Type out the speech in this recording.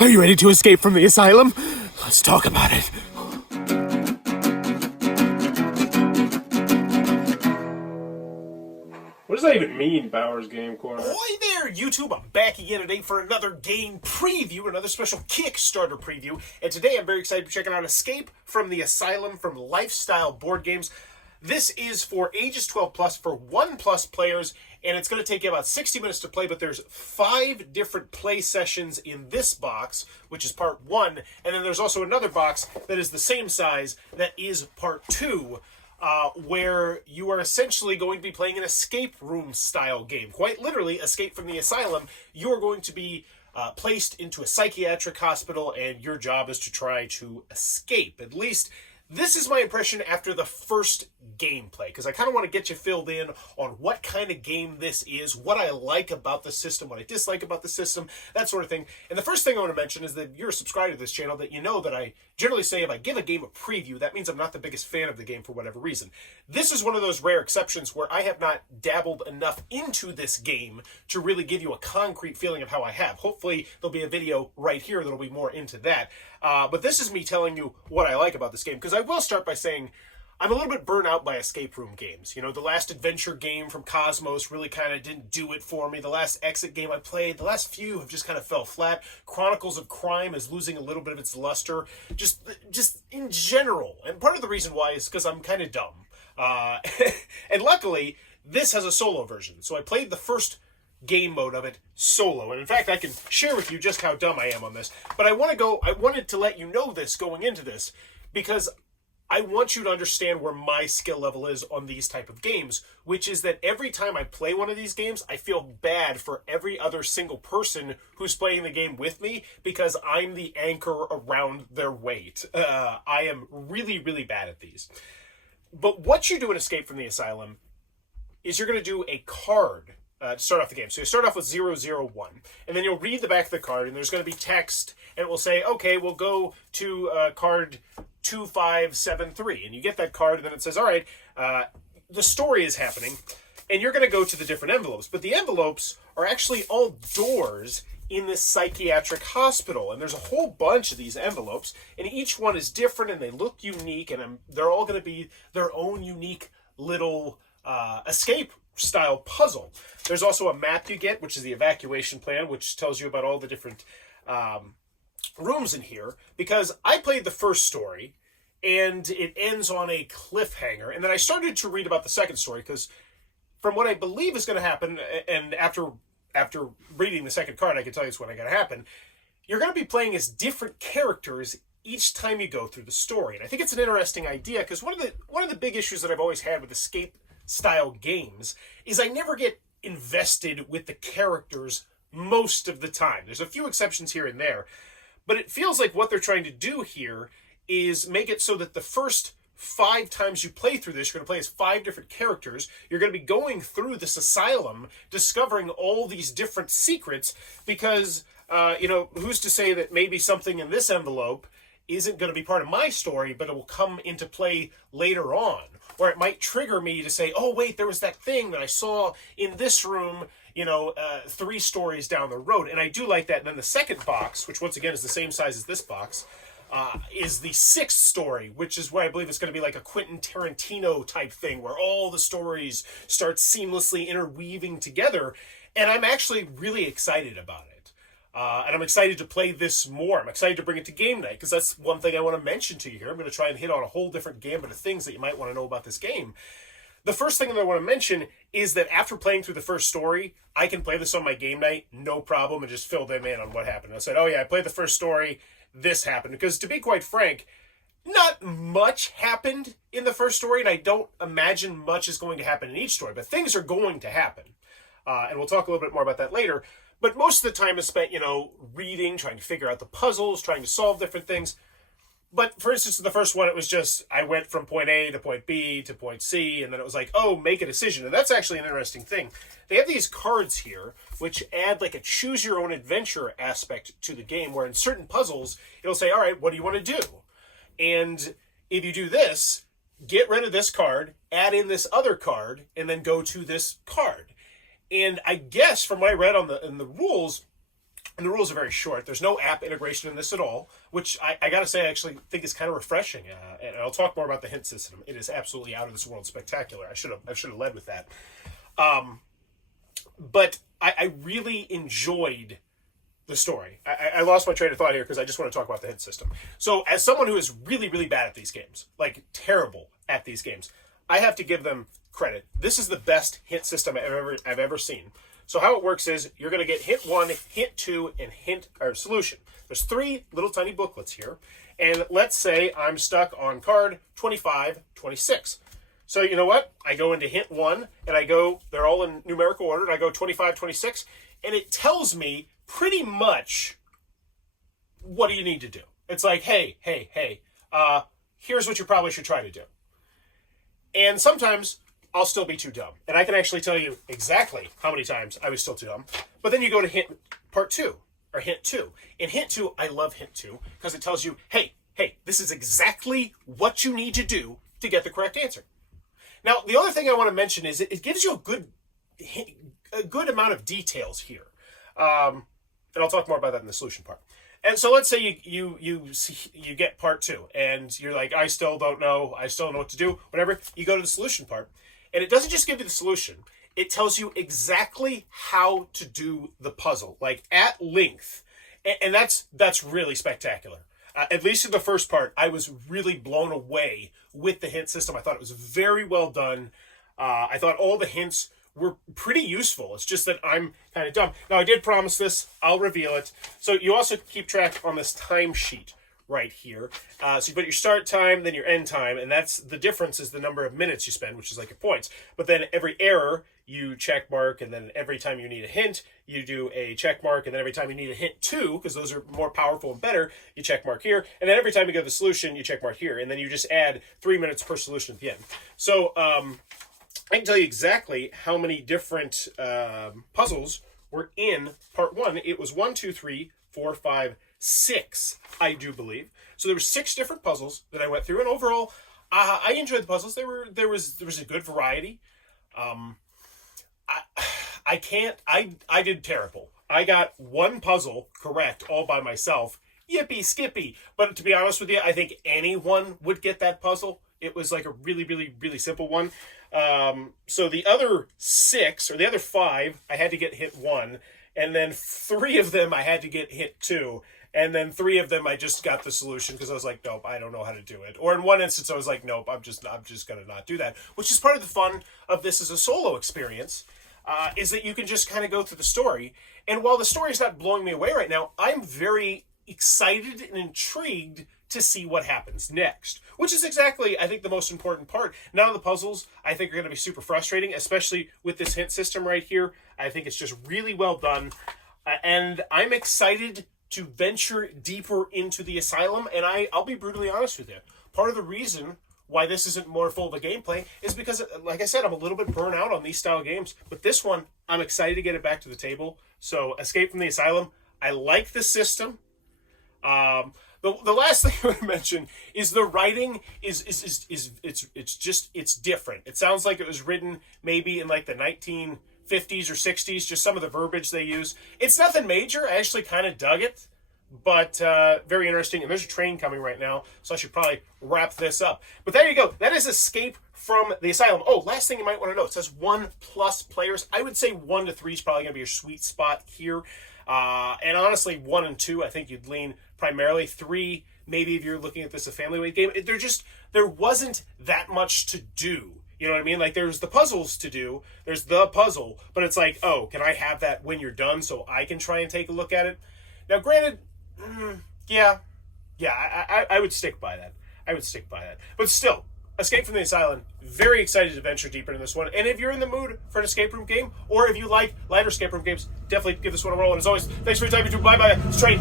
Are you ready to escape from the asylum? Let's talk about it. What does that even mean, Bowers Game Corner? Ahoy there, YouTube! I'm back again today for another game preview, another special Kickstarter preview. And today I'm very excited to be checking out Escape from the Asylum from Lifestyle Board Games. This is for ages 12 plus for 1+ players, and it's going to take you about 60 minutes to play, but there's 5 different play sessions in this box, which is part 1, and then there's also another box that is the same size, that is part 2. Where you are essentially going to be playing an escape room style game. Quite literally, Escape from the Asylum. You are going to be placed into a psychiatric hospital, and your job is to try to escape. At least, this is my impression after the first gameplay, because I kind of want to get you filled in on what kind of game this is, what I like about the system, what I dislike about the system, that sort of thing. And the first thing I want to mention is that you're subscribed to this channel, that you know that I generally say if I give a game a preview, that means I'm not the biggest fan of the game for whatever reason. This is one of those rare exceptions where I have not dabbled enough into this game to really give you a concrete feeling of how I have. Hopefully there'll be a video right here that'll be more into that. But this is me telling you what I like about this game, because I will start by saying I'm a little bit burnt out by escape room games. You know, the last adventure game from Cosmos really kind of didn't do it for me. The last exit game I played, the last few have just kind of fell flat. Chronicles of Crime is losing a little bit of its luster, just in general. And part of the reason why is because I'm kind of dumb. And luckily, this has a solo version. So I played the first game mode of it solo. And in fact, I can share with you just how dumb I am on this. But I wanted to let you know this going into this, because I want you to understand where my skill level is on these type of games, which is that every time I play one of these games, I feel bad for every other single person who's playing the game with me, because I'm the anchor around their weight. I am really, really bad at these. But what you do in Escape from the Asylum is you're going to do a card to start off the game. So you start off with 001, and then you'll read the back of the card, and there's going to be text, and it will say, okay, we'll go to card 2573, and you get that card, and then it says, all right, the story is happening, and you're going to go to the different envelopes. But the envelopes are actually all doors in this psychiatric hospital, and there's a whole bunch of these envelopes, and each one is different, and they look unique, and they're all going to be their own unique little escape style puzzle. There's also a map you get, which is the evacuation plan, which tells you about all the different rooms in here, because I played the first story and it ends on a cliffhanger, and then I started to read about the second story, because from what I believe is going to happen, and after reading the second card I can tell you it's what's going to happen, you're going to be playing as different characters each time you go through the story. And I think it's an interesting idea, because one of the big issues that I've always had with escape style games is I never get invested with the characters most of the time. There's a few exceptions here and there, but it feels like what they're trying to do here is make it so that the first 5 times you play through this, you're going to play as 5 different characters. You're going to be going through this asylum, discovering all these different secrets, because, who's to say that maybe something in this envelope isn't going to be part of my story, but it will come into play later on. Or it might trigger me to say, oh, wait, there was that thing that I saw in this room, 3 stories down the road. And I do like that. And then the second box, which once again is the same size as this box, is the 6th story, which is where I believe it's going to be like a Quentin Tarantino type thing, where all the stories start seamlessly interweaving together. And I'm actually really excited about it. And I'm excited to play this more. I'm excited to bring it to game night, because that's one thing I want to mention to you here. I'm going to try and hit on a whole different gambit of things that you might want to know about this game. The first thing that I want to mention is that after playing through the first story, I can play this on my game night, no problem, and just fill them in on what happened. I said, oh yeah, I played the first story, this happened. Because to be quite frank, not much happened in the first story, and I don't imagine much is going to happen in each story, but things are going to happen. And we'll talk a little bit more about that later. But most of the time is spent, reading, trying to figure out the puzzles, trying to solve different things. But for instance, the first one, it was just, I went from point A to point B to point C, and then it was like, oh, make a decision. And that's actually an interesting thing. They have these cards here, which add like a choose your own adventure aspect to the game, where in certain puzzles, it'll say, all right, what do you want to do? And if you do this, get rid of this card, add in this other card, and then go to this card. And I guess from what I read in the rules, And the rules are very short. There's no app integration in this at all, which I gotta say I actually think is kind of refreshing. And I'll talk more about the hint system. It is absolutely out of this world spectacular. I should have led with that. But I really enjoyed the story. I lost my train of thought here because I just want to talk about the hint system. So as someone who is really, really bad at these games, like terrible at these games, I have to give them credit. This is the best hint system I've ever seen. So how it works is you're going to get hint 1, hint 2, and hint or solution. There's 3 little tiny booklets here. And let's say I'm stuck on card 25, 26. So you know what? I go into hint 1 and I go, they're all in numerical order, and I go 25, 26, and it tells me pretty much what do you need to do. It's like, hey, here's what you probably should try to do. And sometimes I'll still be too dumb. And I can actually tell you exactly how many times I was still too dumb. But then you go to hint part 2, or hint 2. In hint 2, I love hint 2, because it tells you, hey, this is exactly what you need to do to get the correct answer. Now, the other thing I want to mention is it gives you a good amount of details here. And I'll talk more about that in the solution part. And so let's say you get part 2, and you're like, I still don't know what to do, whatever. You go to the solution part, and it doesn't just give you the solution. It tells you exactly how to do the puzzle, like at length. And that's really spectacular. At least in the first part, I was really blown away with the hint system. I thought it was very well done. I thought all the hints were pretty useful. It's just that I'm kind of dumb. Now, I did promise this. I'll reveal it. So you also keep track on this timesheet right here. So you put your start time, then your end time, and that's the difference is the number of minutes you spend, which is like your points. But then every error, you check mark, and then every time you need a hint, you do a check mark, and then every time you need a hint 2, because those are more powerful and better, you check mark here, and then every time you go to the solution, you check mark here, and then you just add 3 minutes per solution at the end. So I can tell you exactly how many different puzzles were in part 1. It was 1, 2, 3, 4, 5, 6, I do believe. So there were 6 different puzzles that I went through, and overall, I enjoyed the puzzles. There was a good variety. I did terrible. I got 1 puzzle correct all by myself. Yippee skippy. But to be honest with you, I think anyone would get that puzzle. It was like a really, really, really simple one. So the other 6, or the other 5, I had to get hint 1. And then 3 of them I had to get hint 2. And then 3 of them I just got the solution because I was like, nope, I don't know how to do it. Or in one instance I was like, nope, I'm just going to not do that. Which is part of the fun of this as a solo experience, is that you can just kind of go through the story. And while the story's not blowing me away right now, I'm very excited and intrigued to see what happens next, which is exactly, I think, the most important part. None of the puzzles, I think, are going to be super frustrating, especially with this hint system right here. I think it's just really well done, and I'm excited to venture deeper into the Asylum, and I'll be brutally honest with you. Part of the reason why this isn't more full of a gameplay is because, like I said, I'm a little bit burnt out on these style games, but this one, I'm excited to get it back to the table. So, Escape from the Asylum, I like the system. The last thing I want to mention is the writing is it's different. It sounds like it was written maybe in like the 1950s or 60s, just some of the verbiage they use. It's nothing major. I actually kind of dug it, but very interesting. And there's a train coming right now, so I should probably wrap this up. But there you go. That is Escape from the Asylum. Oh, last thing you might want to know, it says 1+ players. I would say 1 to 3 is probably going to be your sweet spot here. And honestly, 1 and 2, I think you'd lean primarily. 3, maybe if you're looking at this a family weight game. There wasn't that much to do. You know what I mean? Like, there's the puzzles to do. There's the puzzle. But it's like, oh, can I have that when you're done so I can try and take a look at it? Now, granted, I would stick by that. But still, Escape from the Asylum, very excited to venture deeper into this one. And if you're in the mood for an escape room game, or if you like lighter escape room games, definitely give this one a roll. And as always, thanks for your time, YouTube. Bye-bye. Straight.